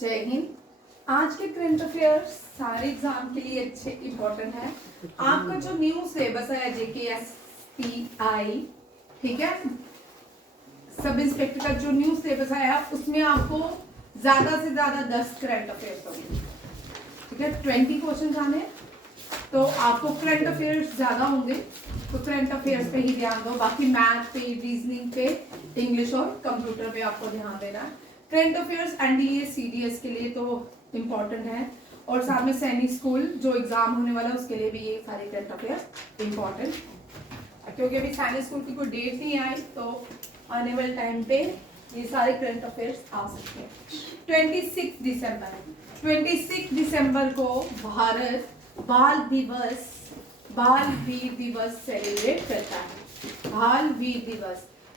जय हिंद। आज के करंट अफेयर्स सारे एग्जाम के लिए अच्छे इम्पोर्टेंट है। आपका जो न्यू सिलेबस है JKSPI, ठीक है, सब इंस्पेक्टर का जो न्यू सिलेबस आया उसमें आपको ज्यादा से ज्यादा 10 करंट अफेयर्स होंगे, ठीक है। 20 क्वेश्चन आने, तो आपको करंट अफेयर्स ज्यादा होंगे, तो करंट अफेयर्स पे ही ध्यान दो। बाकी मैथ पे, रीजनिंग पे, इंग्लिश और कंप्यूटर पे आपको ध्यान देना है। करंट अफेयर्स NDA CDS के लिए तो इम्पोर्टेंट है, और साथ में सैनिक स्कूल जो एग्जाम होने वाला है उसके लिए भी ये सारे करंट अफेयर्स इम्पोर्टेंट, क्योंकि अभी सैनिक स्कूल की कोई डेट नहीं आई, तो आने वाले टाइम पे ये सारे करंट अफेयर्स आ सकते हैं। 26 दिसंबर को भारत बाल वीर दिवस सेलिब्रेट करता है।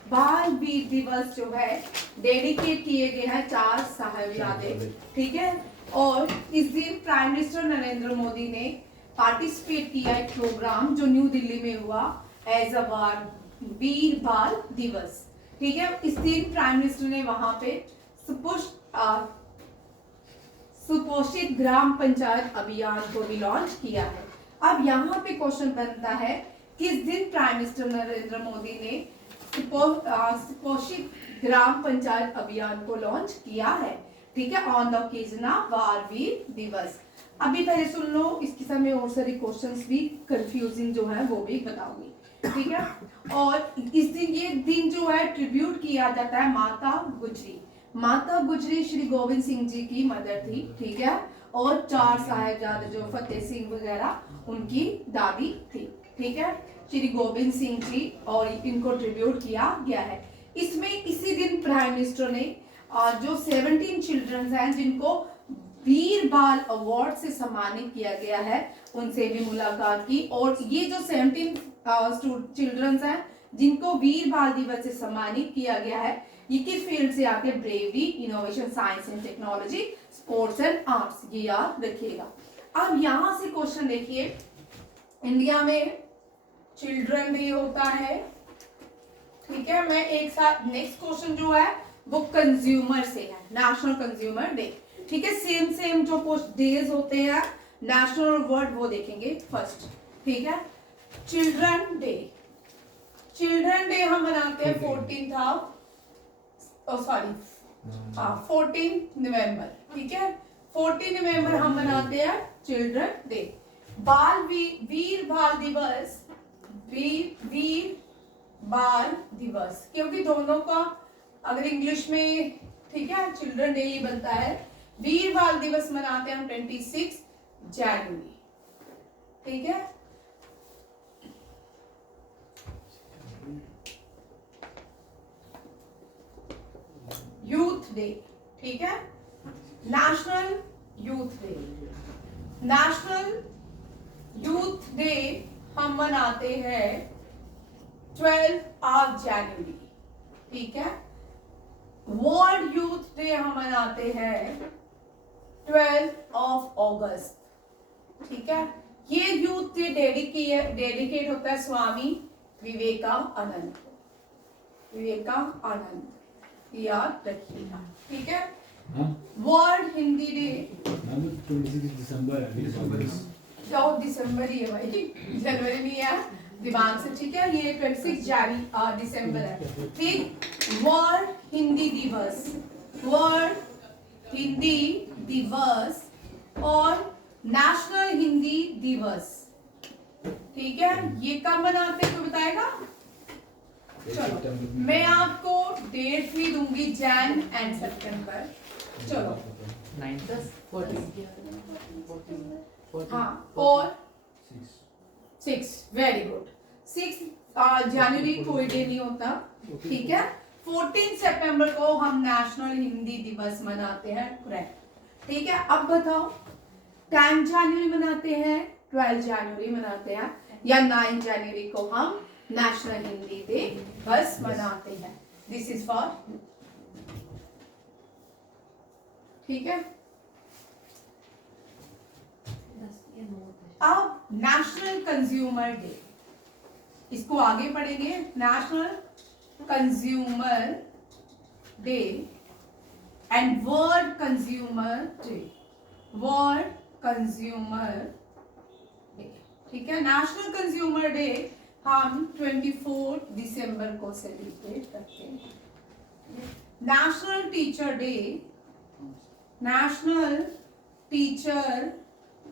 बाल वीर दिवस जो है डेडिकेट किए गए हैं 4 साहिबजादे, ठीक है। और इस दिन प्राइम मिनिस्टर नरेंद्र मोदी ने पार्टिसिपेट किया एक प्रोग्राम जो न्यू दिल्ली में हुआ एज अ वीर बाल दिवस, ठीक है। इस दिन प्राइम मिनिस्टर ने वहां पे सुपोषित ग्राम पंचायत अभियान को भी लॉन्च किया है। अब यहाँ पे क्वेश्चन बनता है, किस दिन प्राइम मिनिस्टर नरेंद्र मोदी ने सुपोषित ग्राम पंचायत अभियान को लॉन्च किया है, ठीक है, ऑन द ओकेजन ऑफ बाल वीर दिवस। अभी पहले सुन लो, इसके समय और सारे क्वेश्चंस भी कंफ्यूजिंग जो है वो भी बताऊंगी, ठीक है। और इस दिन ये दिन जो है ट्रिब्यूट किया जाता है माता गुजरी श्री गोविंद सिंह जी की मदर थी, ठीक है, और 4 साहिबजादे जो फतेह सिंह वगैरह उनकी दादी थी, ठीक है, श्री गोविंद सिंह जी, और इनको ट्रिब्यूट किया गया है। इसमें इसी दिन प्राइम मिनिस्टर ने जो 17 चिल्ड्रंस हैं जिनको वीर बाल अवार्ड से सम्मानित किया गया है उनसे भी मुलाकात की। और ये जो 17 चिल्ड्रंस हैं जिनको वीर बाल दिवस से सम्मानित किया गया है, ये किस फील्ड से आते हैं? Bravery, innovation, science and technology, sports and arts, ये याद रखिएगा। अब यहां से क्वेश्चन देखिए, इंडिया में चिल्ड्रन डे होता है, ठीक है। मैं एक साथ नेक्स्ट क्वेश्चन जो है वो कंज्यूमर से है, नेशनल कंज्यूमर डे, ठीक है। सेम जो डेज होते हैं नेशनल वर्ड वो देखेंगे फर्स्ट, ठीक है। चिल्ड्रन डे हम मनाते हैं 14 नवंबर, ठीक है। 14 नवंबर हम मनाते हैं चिल्ड्रन डे। वीर बाल दिवस, क्योंकि दोनों का अगर इंग्लिश में, ठीक है, चिल्ड्रन डे ही बनता है। वीर बाल दिवस मनाते हैं हम 26 जनवरी, ठीक है। यूथ डे, ठीक है, नेशनल यूथ डे हम मनाते हैं 12 जनवरी, ठीक है। वर्ल्ड यूथ डे हम मनाते हैं 12 अगस्त, ठीक है। ये यूथ डे डेडिकेट होता है स्वामी विवेकानंद, याद रखिएगा, ठीक है। वर्ल्ड हिंदी डे 26 दिसंबर दिसंबर ही है भाई, जनवरी नहीं है, दिमाग से, ठीक है। ये 26 दिसंबर है, ठीक। वर्ल्ड हिंदी दिवस और नेशनल हिंदी दिवस, ठीक है। ये कब मनाते हैं कोई बताएगा? चलो मैं आपको डेट भी दूंगी, जैन एंड सितंबर। चलो 9, 10, 14, हाँ, और 6, वेरी गुड। 6 जनवरी कोई डे नहीं होता, ठीक है। 14 सितंबर को हम नेशनल हिंदी दिवस मनाते हैं, करेक्ट, ठीक है। अब बताओ 10 जनवरी मनाते हैं, 12 जनवरी मनाते हैं, या 9 जनवरी को हम नेशनल हिंदी दिवस मनाते हैं? दिस इज फॉर, ठीक है। अब नेशनल कंज्यूमर डे, इसको आगे पढ़ेंगे। National consumer day and world consumer day, world consumer day, ठीक है। नेशनल कंज्यूमर डे हम 24 दिसंबर को सेलिब्रेट करते हैं। National teacher day, national teacher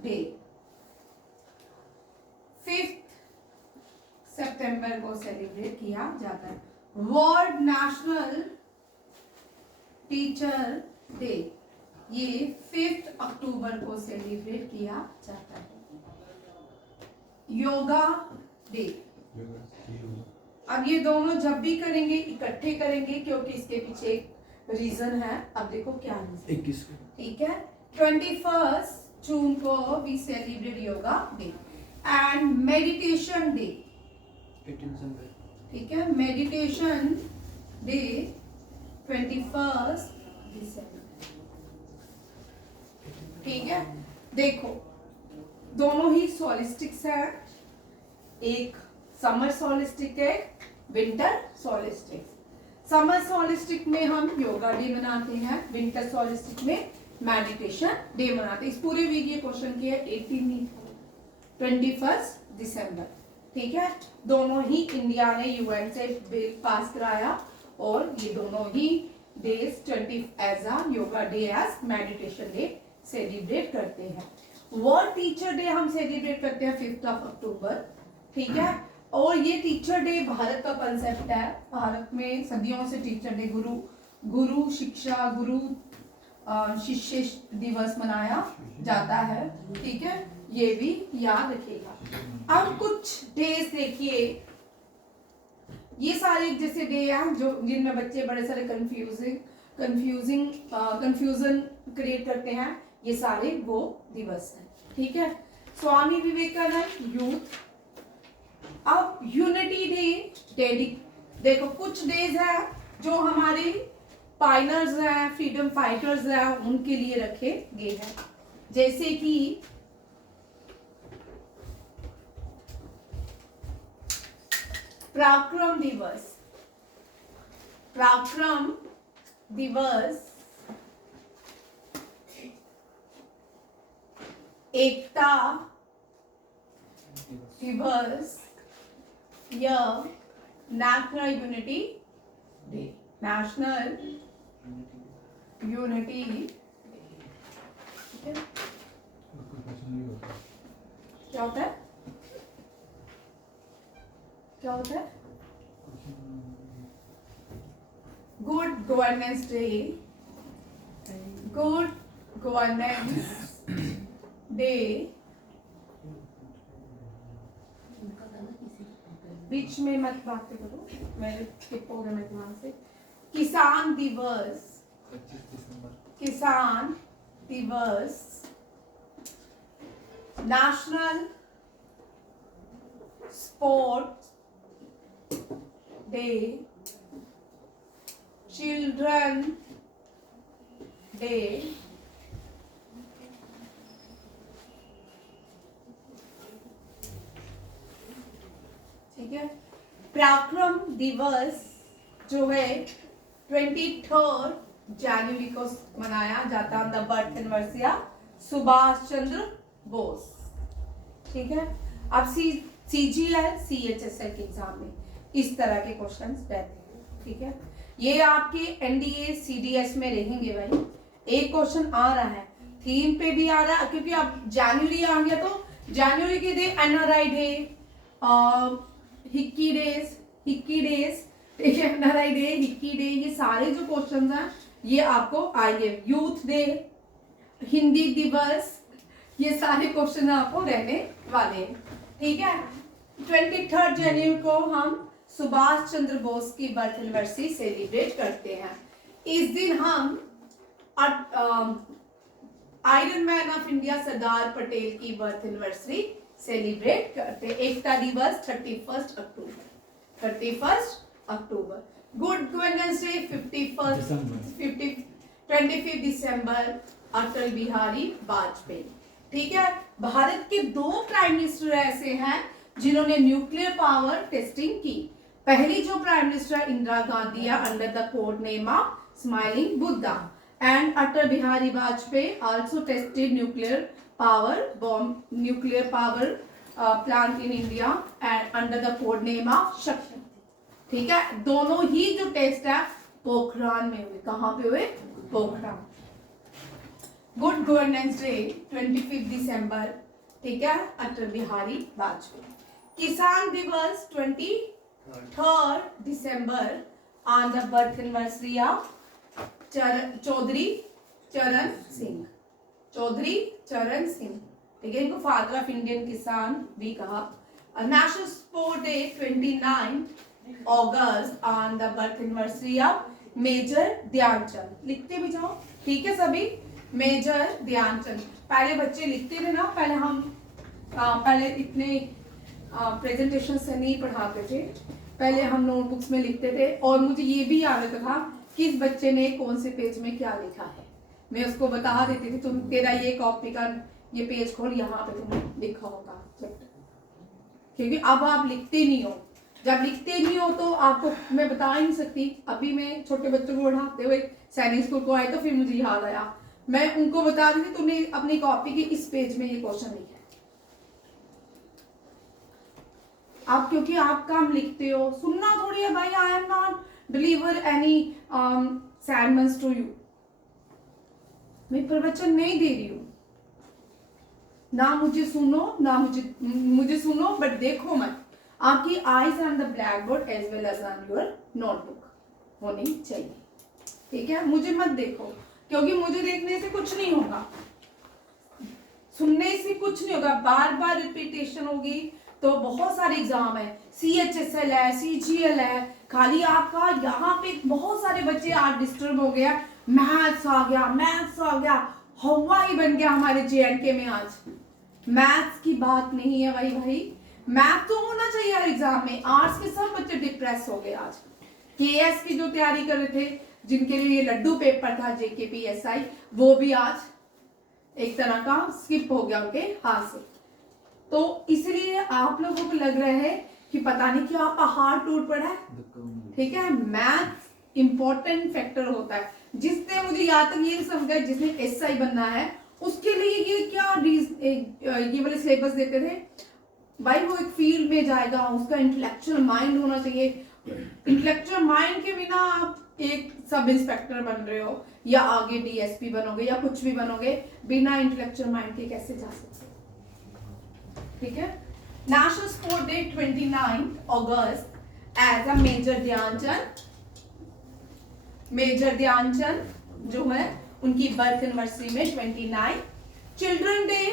day 5 सितंबर को सेलिब्रेट किया जाता है। वर्ल्ड नेशनल टीचर डे ये 5 अक्टूबर को सेलिब्रेट किया जाता है। योगा डे, अब ये दोनों जब भी करेंगे इकट्ठे करेंगे क्योंकि इसके पीछे एक रीजन है। अब देखो क्या रीजन, 21 को, ठीक है। 21 जून को we celebrate yoga day and meditation day, 18 दिसंबर, ठीक है। मेडिटेशन डे 21 दिसंबर, ठीक है। देखो दोनों ही सोलिस्टिक्स है, एक समर सोलिस्टिक है, विंटर सोलिस्टिक। समर सोलिस्टिक में हम योगा डे मनाते हैं, विंटर सोलिस्टिक में मेडिटेशन डे मनाते हैं। इस पूरे वीक ये क्वेश्चन किया 18 21 दिसंबर, ठीक है। दोनों ही इंडिया ने यूएन से बिल पास कराया और ये दोनों ही days 20 as a yoga day as meditation day celebrate करते हैं। वर्ल्ड टीचर डे हम सेलिब्रेट करते हैं 5 अक्टूबर, ठीक है। और ये टीचर डे भारत का कंसेप्ट है। भारत में सदियों से टीचर डे गुरु शिक्षा गुरु शिष्य दिवस मनाया जाता है, ठीक है। ये भी याद रखिएगा। अब कुछ डेज देखिए, ये सारे जैसे डे हैं जो जिनमें बच्चे बड़े सारे कंफ्यूजन क्रिएट करते हैं, ये सारे वो दिवस हैं, ठीक है। स्वामी विवेकानंद यूथ। अब यूनिटी डे देखो कुछ डेज है जो हमारे पायनर्स हैं, फ्रीडम फाइटर्स हैं, उनके लिए रखे गए हैं, जैसे कि पराक्रम दिवस, पराक्रम दिवस, एकता दिवस या national unity day, national unity, ठीक है। क्या होता है, क्या होता है? Good governance day, good governance day, बीच में मत बातें करो, मेरे स्किप हो गया मैं वहां से। किसान दिवस, 25 दिसंबर, किसान दिवस, national sports day, children day, ठीक है। पराक्रम दिवस जो है 23 जनवरी को मनाया जाता है, the birth anniversary Subhash Chandra Bose, ठीक है। अब CGL CHSL के एग्जाम में इस तरह के क्वेश्चंस रहते हैं, ठीक है। ये आपके NDA CDS में रहेंगे भाई। एक क्वेश्चन आ रहा है थीम पे भी आ रहा है, क्योंकि अब जनवरी आ गया तो जनवरी के day NRI day, Hickey days, ठीक है, NRI डे, हिक्की डे, ये सारे जो क्वेश्चंस हैं ये आपको आएंगे। यूथ डे, हिंदी दिवस, ये सारे क्वेश्चन आपको रहने वाले हैं, ठीक है। 23 जनवरी को हम सुभाष चंद्र बोस की बर्थ एनिवर्सरी सेलिब्रेट करते हैं। इस दिन हम iron man of India Sardar Patel की बर्थ एनिवर्सरी सेलिब्रेट करते हैं। एकता दिवस 31 अक्टूबर, गुड गवर्नेंस डे 25 दिसंबर, अटल बिहारी वाजपेयी, ठीक है। भारत के 2 प्राइम मिनिस्टर ऐसे हैं जिन्होंने न्यूक्लियर पावर टेस्टिंग की। पहली जो प्राइम मिनिस्टर इंदिरा गांधी है under the code name of smiling Buddha, and Atal Bihari Vajpayee also tested nuclear power plant in India and under the code name of Shakti. ठीक है, दोनों ही जो टेस्ट है पोखरान में हुए. कहाँ पे हुए? पोखरान. गुड गवर्नेंस डे 25 दिसंबर. ठीक है, अटल बिहारी वाजपेयी. किसान दिवस 23 दिसंबर on the birth anniversary of Chaudhary Charan Singh. Chaudhary Charan Singh. ठीक है, इनको फादर ऑफ इंडियन किसान भी कहा. नेशनल स्पोर्ट डे 29 अगस्त on the birth anniversary of major Dhyanchand. लिखते भी जाओ. ठीक है सभी. मेजर ध्यानचंद. पहले बच्चे लिखते थे ना, पहले इतने प्रेजेंटेशन से नहीं पढ़ाते थे. पहले हम नोटबुक्स में लिखते थे और मुझे ये भी याद रहता था किस बच्चे ने कौन से पेज में क्या लिखा है. मैं उसको बता देती थी, तुम तेरा ये कॉपी का ये पेज खोल, यहाँ पे तुमने लिखा होगा चैप्टर. क्योंकि अब आप लिखते नहीं हो. जब लिखते नहीं हो तो आपको मैं बता ही नहीं सकती. अभी मैं छोटे बच्चों को पढ़ाते हुए सैनिक स्कूल को आए तो फिर मुझे याद आया, मैं उनको बता दी थी तुमने अपनी कॉपी के इस पेज में ये क्वेश्चन लिखा है. आप क्योंकि आप काम लिखते हो, सुनना थोड़ी है भाई. I am not deliver any sermons to you. मैं प्रवचन नहीं दे रही हूँ. ना मुझे सुनो, ना मुझे सुनो बट देखो मत. आपकी eyes on the blackboard as well as on your notebook होनी चाहिए. ठीक है, मुझे मत देखो क्योंकि मुझे देखने से कुछ नहीं होगा, सुनने से कुछ नहीं होगा. बार बार रिपीटेशन होगी. तो बहुत सारे एग्जाम है, CHSL है, CGL है. खाली आपका यहाँ पे बहुत सारे बच्चे आज डिस्टर्ब हो गया. मैथ्स आ गया, हवा ही बन गया हमारे JNK में. आज मैथ्स की बात नहीं है भाई. मैथ तो होना चाहिए हर एग्जाम में. आर्ट्स के सब बच्चे डिप्रेस हो गए आज. KS की जो तैयारी कर रहे थे, जिनके लिए ये लड्डू पेपर था JKPSI, वो भी आज एक तरह का स्किप हो गया उनके हाथ से. तो इसलिए आप लोगों को लग रहा है कि पता नहीं क्यों आपका हार्ट टूट पड़ा है. ठीक है, मैथ इंपॉर्टेंट फैक्टर होता है. जिसने मुझे याद तक ये समझा, जिसने SI बनना है उसके लिए ये क्या ये वाले सिलेबस देते थे भाई. वो एक फील्ड में जाएगा, उसका इंटेलेक्चुअल माइंड होना चाहिए. इंटेलेक्चुअल माइंड के बिना आप एक सब इंस्पेक्टर बन रहे हो या आगे DSP बनोगे या कुछ भी बनोगे, बिना इंटेलेक्चुअल माइंड के कैसे जा सकते. ठीक है. नेशनल स्पोर्ट डे 29 अगस्त एज अ मेजर ध्यानचंद जो है उनकी बर्थ एनिवर्सरी में 29. चिल्ड्रन डे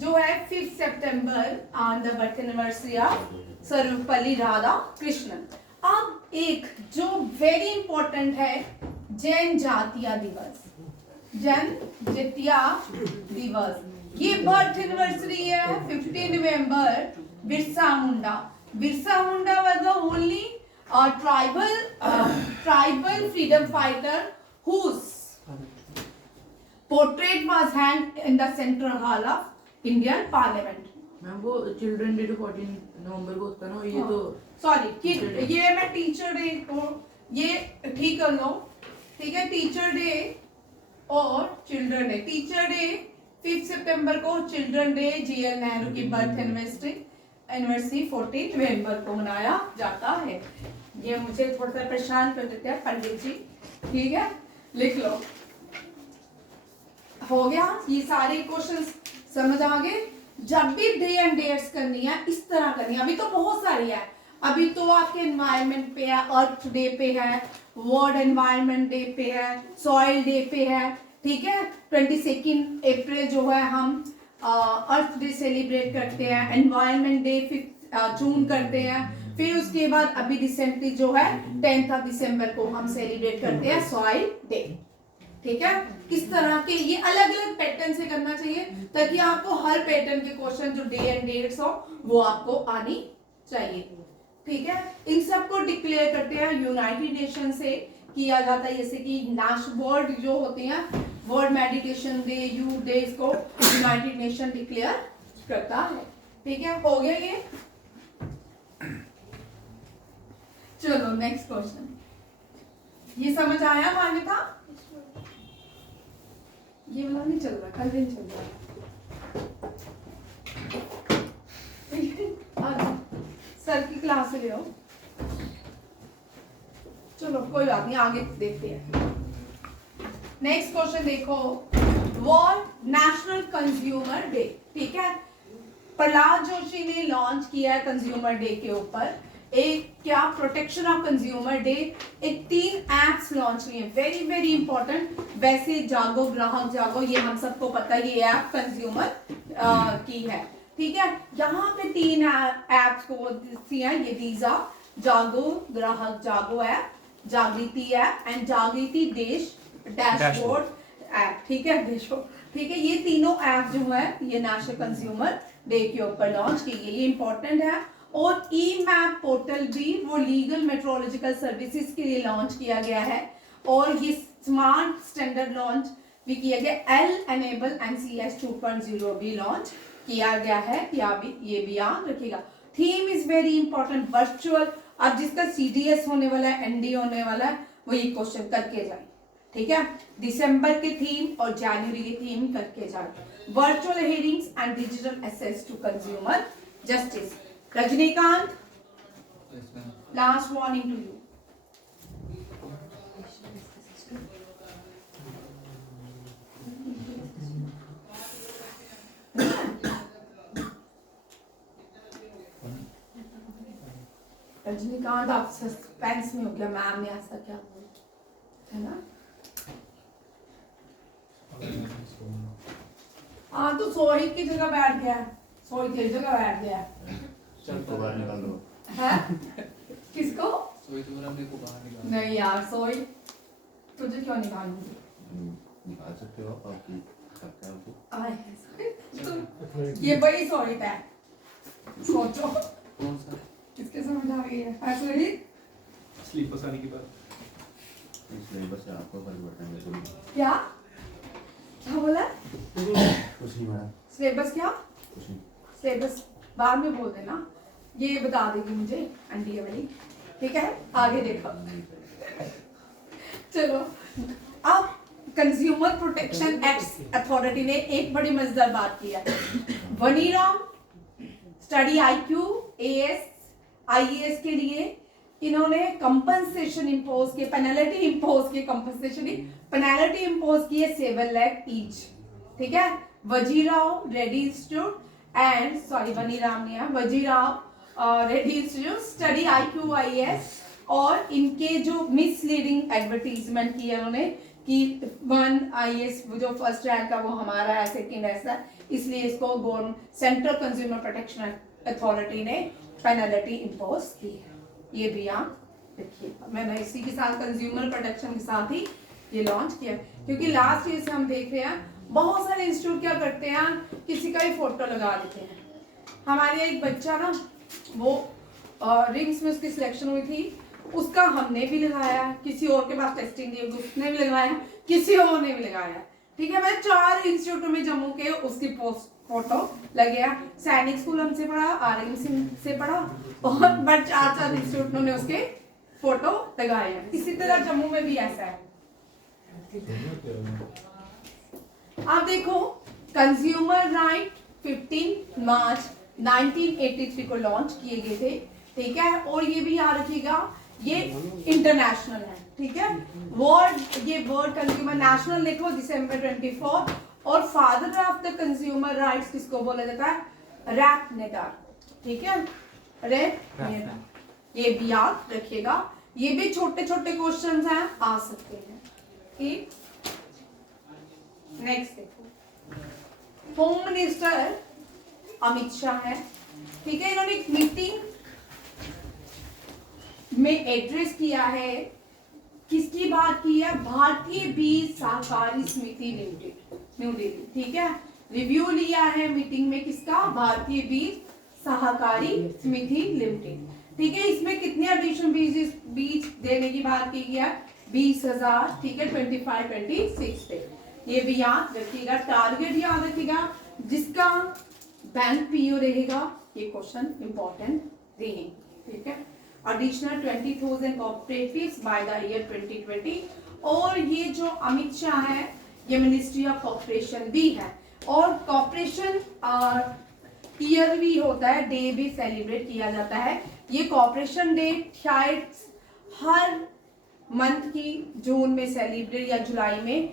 जो है 5 सितंबर on the birth anniversary of Sarvepalli Radhakrishnan. अब एक जो वेरी इंपॉर्टेंट है, जनजातीय दिवस. ये बर्थ एनिवर्सरी है 15 नवंबर. Birsa Munda was the only tribal freedom fighter whose portrait was hanged in the central hall of Indian Parliament. Ma'am वो चिल्ड्रन डे तो 14 नवंबर को होता है ना. ये तो सॉरी, ये मैं टीचर डे को ये ठीक कर लो. ठीक है, टीचर डे और चिल्ड्रन डे. टीचर डे 5 सितंबर को, चिल्ड्रन डे JL नेहरू की बर्थ एनिवर्सरी 14 नवंबर को मनाया जाता है. ये मुझे थोड़ा सा परेशान कर देते हैं पंडित जी. ठीक है, लिख लो. हो गया. ये सारे क्वेश्चंस समझ आ गए. जब भी डे एंड डेट्स करनी है इस तरह करनी है. अभी तो बहुत सारी है. अभी तो आपके एनवायरनमेंट पे है, अर्थ डे पे है, वर्ल्ड एनवायरनमेंट डे पे है, सॉइल डे पे है. ठीक है, 22 अप्रैल जो है हम अर्थ डे सेलिब्रेट करते हैं. एनवायरनमेंट डे 5 जून करते हैं. फिर उसके बाद अभी रिसेंटली जो है 10 दिसंबर को हम सेलिब्रेट करते हैं सॉइल डे. ठीक है, इस तरह के ये अलग अलग पैटर्न से करना चाहिए ताकि आपको हर पैटर्न के क्वेश्चन जो डे एंड डेट्स हो वो आपको आनी चाहिए. ठीक है, इन सबको डिक्लेयर करते हैं यूनाइटेड नेशन से किया जाता है. जैसे कि वर्ल्ड जो होते हैं, world meditation day, youth day, इसको यूनाइटेड नेशन डिक्लेयर करता है. ठीक है, हो गया ये. चलो नेक्स्ट क्वेश्चन. ये समझ आया मान्यता? ये वाला नहीं चल रहा, कल नहीं चल रहा। आज सर की क्लास ले आओ। चलो कोई बात नहीं, आगे देखते हैं। नेक्स्ट क्वेश्चन देखो, वर्ल्ड नेशनल कंज्यूमर डे, ठीक है। प्रहलाद जोशी ने लॉन्च किया है कंज्यूमर डे के ऊपर एक क्या, प्रोटेक्शन ऑफ कंज्यूमर डे, एक 3 एप्स लॉन्च किए, वेरी वेरी इंपॉर्टेंट। वैसे जागो ग्राहक जागो, ये हम सबको पता है, ये ऐप कंज्यूमर की है, ठीक है। यहाँ पे 3 एप्स को दिया, ये दीजा जागो ग्राहक जागो ऐप, जागृति ऐप एंड जागृति देश डैशबोर्ड ऐप, ठीक है, डैशबोर्ड, ठीक है। ये तीनों ऐप जो है ये नेशनल कंज्यूमर डे के ऊपर लॉन्च की गई, ये इंपॉर्टेंट है। और ई मैप पोर्टल भी वो लीगल मेट्रोलॉजिकल सर्विसेज के लिए लॉन्च किया गया है। और ये स्मार्ट स्टैंडर्ड लॉन्च भी किया गया, एल एनेबल NCS 2.0 भी लॉन्च किया गया है, ये भी याद रखिएगा। Theme is very important, virtual. अब जिसका CDS होने वाला है, ND होने वाला है, वो ये क्वेश्चन करके जाए, ठीक है। दिसंबर के थीम और जनवरी की थीम करके जाए, virtual hearings and digital access to consumer justice. Rajinikanth, Yes, ma'am. Last warning to you. Rajinikanth, आप सस्पेंस में हो गया, मैम ने ऐसा क्या बोला है ना। हाँ तो सोहित की जगह बैठ गया है, सोहित की जगह बैठ गया है। चल तो बाहर निकाल दो। है किसको? सोई तो मेरा मेरे को बाहर निकाल। नहीं यार सोहित, तुझे क्यों निकालूंगी? निकाल सकते हो आपकी सकते हो आपको। आए हैं सोहित, ये वही सोहित है, सोचो कौन सा? किसके समझ आ गई है? हाँ सोहित, स्लीपर्स आने के बाद। इसलिए बस आपको फर्क पड़ता है मेरे को। क्या क्या बोला? कुछ नहीं मैडम, सिलेबस क्या? कुछ नहीं। सिलेबस बाद में बोल देना, ये बता देगी मुझे एनडीए वाली, ठीक है। आगे देखो, चलो अब कंज्यूमर प्रोटेक्शन एक्ट अथॉरिटी ने एक बड़ी मजेदार बात की है। वनीराम स्टडी IQ AS IAS के लिए इन्होंने कंपनसेशन इम्पोज किए, पेनल्टी इम्पोज किए, कंपनसेशन पेनल्टी इम्पोज किए 7 लाख ईच, ठीक है। Vajirao Reddy institute and sorry वनीराम ने Vajirao Reddy institute study IQ IAS, और इनके जो मिसलीडिंग एडवर्टीजमेंट किए उन्होंने कि 1 IAS जो फर्स्ट रैंक है वो हमारा है, सेकंड ऐसा, इसलिए इसको सेंट्रल कंज्यूमर प्रोटेक्शन अथॉरिटी ने पेनल्टी इम्पोज की है। ये भी आप देखिए, मैंने इसी के साथ कंज्यूमर प्रोटेक्शन के साथ ही ये लॉन्च किया, क्योंकि लास्ट ईयर से हम देख रहे हैं बहुत सारे इंस्टीट्यूट क्या करते हैं, किसी का ही फोटो लगा देते हैं। हमारे एक बच्चा ना, वो रिंग्स में उसकी सिलेक्शन हुई थी, उसका हमने भी लगाया, किसी और के पास टेस्टिंग दी उसने भी लगाया, किसी और ने भी लगाया, ठीक है। मैं 4 इंस्टीट्यूट में जम्मू के उसकी फोटो लग गया। सैनिक स्कूल हमसे पढ़ा, RM से पढ़ा, और बट 4 इंस्टीट्यूट ने उसके फोटो लगाए। इसी तरह जम्मू में भी ऐसा है। आप देखो, कंज्यूमर राइट 15 मार्च 1983 को लॉन्च किए गए थे, ठीक है। और ये भी याद रखिएगा, ये इंटरनेशनल है, ठीक है। ये वर्ल्ड कंज्यूमर नेशनल लिखो दिसंबर 24, और father of the consumer rights किसको बोला जाता है? रैप नेदार, ठीक है, रैप नेदार, ये भी याद रखिएगा। ये भी छोटे छोटे क्वेश्चंस हैं, आ सकते हैं, ठीक। नेक्स्ट देखो, होम मिनिस्टर अमित शाह है, ठीक है। इन्होंने एक मीटिंग में एड्रेस किया है, किसकी बात की है? भारतीय बीज सहकारी समिति लिमिटेड, न्यू दिल्ली, ठीक है। रिव्यू लिया है मीटिंग में किसका? भारतीय बीज सहकारी समिति लिमिटेड, ठीक है। इसमें कितने एडिशनल बीज देने की बात की है? 20,000, ठीक है, 25-26 पे। ये भी याद रखिएगा, टारगेट याद रखिएगा, जिसका बैंक PO रहेगा, ये क्वेश्चन इंपॉर्टेंट रहेंगे, ठीक है। Additional 20,000 cooperatives by the year 2020। और ये जो अमित शाह है, ये मिनिस्ट्री ऑफ कॉर्पोरेशन भी है। और कॉर्पोरेशन ईयर भी होता है, डे भी सेलिब्रेट किया जाता है। ये कॉर्पोरेशन डे शायद हर मंथ की जून में सेलिब्रेट या जुलाई में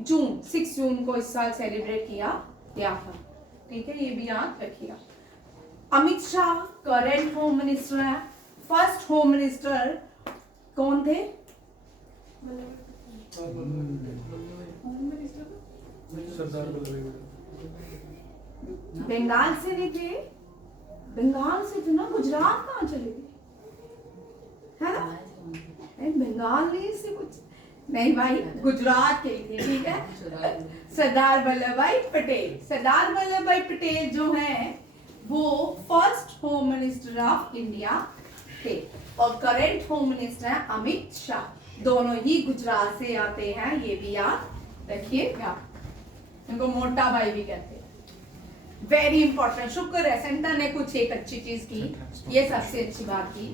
जून 6 जून को इस साल सेलिब्रेट किया गया था। ठीक है, ये भी याद रखिएगा। Amit Shah current home minister है। फर्स्ट होम मिनिस्टर कौन थे? सरदार वल्लभ भाई बंगाल से नहीं थे, बंगाल से थे ना, गुजरात कहाँ चले गए? है ना, बंगाल नहीं से कुछ नहीं भाई, गुजरात के ही थे। ठीक है, सरदार वल्लभ भाई पटेल। सरदार वल्लभ भाई पटेल जो हैं वो first home minister of India थे और करंट होम मिनिस्टर है अमित शाह। दोनों ही गुजरात से आते हैं, ये भी याद रखिएगा। इनको मोटा भाई भी कहते हैं। Very important. शुक्र है सेंटर ने कुछ एक अच्छी चीज की, ये सबसे अच्छी बात की।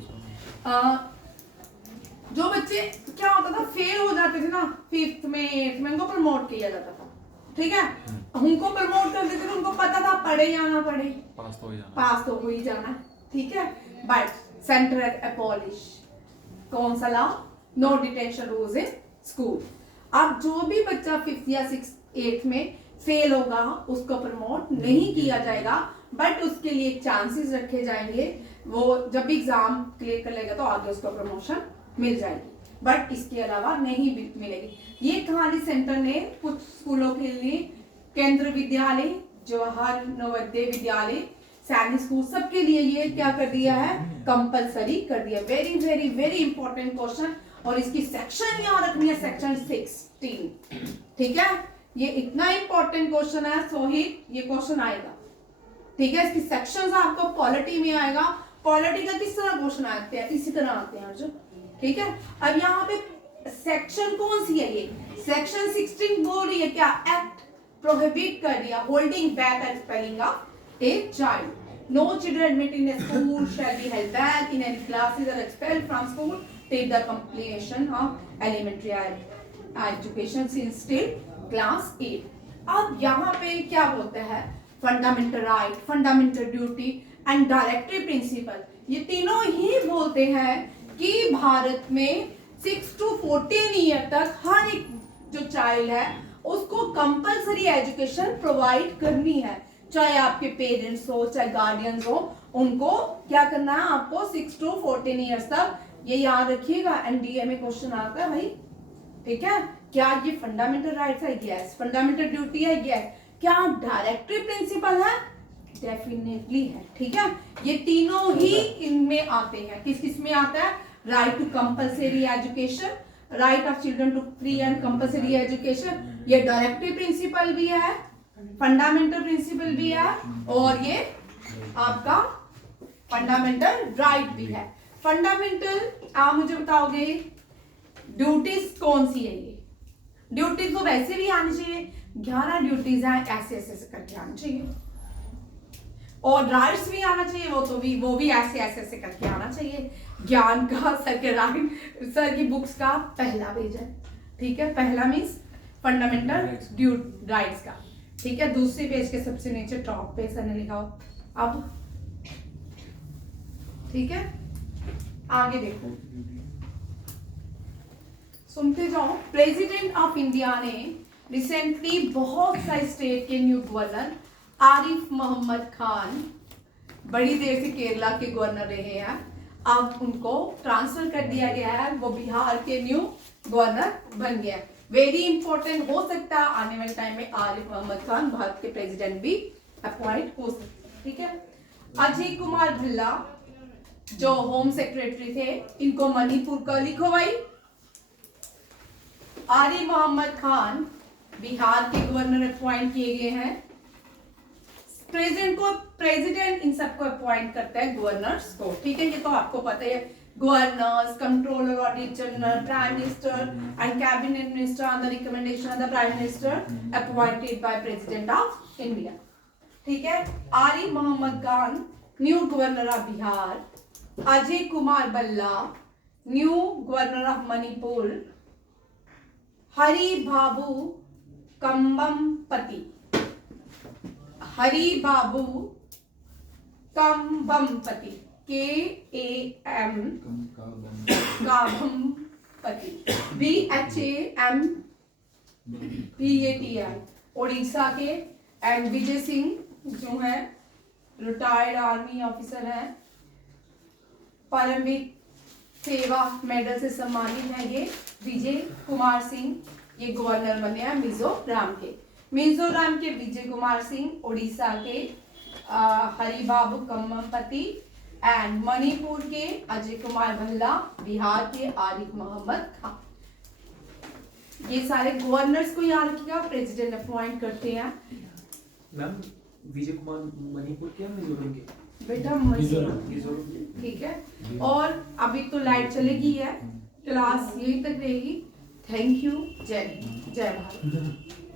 जो बच्चे क्या होता था, फेल हो जाते थे ना 5th में 8th में, उनको प्रमोट किया जाता था। ठीक है, उनको प्रमोट कर देते थे, उनको पता था पढ़े या ना पढ़े, पास तो हो ही जाना। ठीक है, बट सेंटर एबॉलिश कौन सा law? No detention rules in school. अब जो भी बच्चा 5th या 6th 8th में फेल होगा उसको प्रमोट नहीं किया जाएगा, बट उसके लिए चांसेस रखे जाएंगे। वो जब भी एग्जाम क्लियर कर लेगा तो आगे उसको प्रमोशन मिल जाएगी, बट इसके अलावा नहीं मिलेगी। ये कहानी सेंटर ने कुछ स्कूलों के लिए, केंद्र विद्यालय, जवाहर नवोदय विद्यालय, सैनिक स्कूल, सबके लिए ये क्या कर दिया है? कंपलसरी कर दिया। Very very very important question. और इसकी सेक्शन याद रखनी है, सेक्शन 16। ठीक है, ये इतना इंपॉर्टेंट क्वेश्चन है सोहित, ये क्वेश्चन आएगा। ठीक है, इसकी सेक्शंस आपको पॉलिटी में आएगा। पॉलिटी का किस तरह क्वेश्चन आते हैं, इसी तरह आते हैं अर्जुन। ठीक है, अब यहाँ पे सेक्शन कौन सी है? ये सेक्शन 16 बोल रही है क्या? एक्ट प्रोहिबिट कर दिया, holding back and expelling of a child. No children admit in school shall be held back in any classes और expelled from school till the completion of elementary education since till class 8। अब यहाँ पे क्या बोलते हैं? Fundamental right, fundamental duty and directive principle, ये तीनों ही बोलते हैं कि भारत में 6 to 14 ईयर तक हर एक जो चाइल्ड है उसको कंपलसरी एजुकेशन प्रोवाइड करनी है। चाहे आपके पेरेंट्स हो, चाहे गार्डियंस हो, उनको क्या करना है? आपको 6 to 14 ईयर्स तक। ये याद रखिएगा, एनडीए में क्वेश्चन आता है भाई। ठीक है, क्या ये फंडामेंटल राइट्स है? यस। फंडामेंटल ड्यूटी है? यस। क्या डायरेक्टिव प्रिंसिपल है? डेफिनेटली है। ठीक है, ये तीनों ही इनमें आते हैं। किस किस में आता है? Right to compulsory education, right of children to free and compulsory education, ये डायरेक्टिव प्रिंसिपल भी है, फंडामेंटल प्रिंसिपल भी है, और ये आपका फंडामेंटल राइट भी है। फंडामेंटल, आप मुझे बताओगे ड्यूटीज कौन सी है? ये ड्यूटीज तो वैसे भी आनी चाहिए, 11 ड्यूटीज हैं, ऐसे ऐसे करके आनी चाहिए। और राइट्स भी आना चाहिए, वो भी ऐसे ऐसे करके आना चाहिए। ज्ञान का सर की बुक्स का पहला पेज है। ठीक है, पहला मीन्स फंडामेंटल राइट्स का। ठीक है, दूसरे पेज के सबसे नीचे टॉप पे सर ने लिखा हो। अब ठीक है, आगे देखो, सुनते जाओ। प्रेसिडेंट ऑफ इंडिया ने रिसेंटली बहुत सारे स्टेट के न्यू गवर्नर, आरिफ मोहम्मद खान बड़ी देर से केरला के गवर्नर रहे हैं, अब उनको ट्रांसफर कर दिया गया है, वो बिहार के न्यू गवर्नर बन गया। वेरी इंपॉर्टेंट, हो सकता है आने वाले टाइम में आरिफ मोहम्मद खान भारत के प्रेसिडेंट भी अपॉइंट हो सकते हैं। ठीक है, अजय कुमार भल्ला जो होम सेक्रेटरी थे, इनको मणिपुर का लिखो भाई। आरिफ मोहम्मद खान बिहार के गवर्नर अपॉइंट किए गए हैं। प्रेसिडेंट इन सबको अपॉइंट करता है, गवर्नर्स को। ठीक है, ये तो आपको पता है। Governors, controller, auditor general, prime minister and cabinet minister on the recommendation of the prime minister appointed by president of India. ठीक है, Arif Mohammad Khan new governor of Bihar, Ajay Kumar Bhalla new governor of Manipur, Hari Babu Kambhampati, Hari Babu Kambhampati, KAM Kambhampati, BHAMPATI, Orissa के, एंड विजय सिंह जो है रिटायर्ड आर्मी ऑफिसर हैं, परमवीर सेवा medal से सम्मानित है ये विजय कुमार सिंह, ये गवर्नर बने हैं मिजोरम के। मिजोरम के विजय कुमार सिंह, उड़ीसा के हरिबाबू कम्मपति, एंड मणिपुर के अजय कुमार भल्ला, बिहार के आरिफ मोहम्मद खान। ये सारे गवर्नर्स को याद रखिएगा, प्रेसिडेंट अपॉइंट करते हैं। मैम विजय कुमार मणिपुर के या मिजोरम के? बेटा मिजोरम, मिजोरम के। ठीक है। और अभी तो लाइट चलेगी है, क्लास यहीं तक रहेगी। थैंक यू, जय हिंद, जय भारत।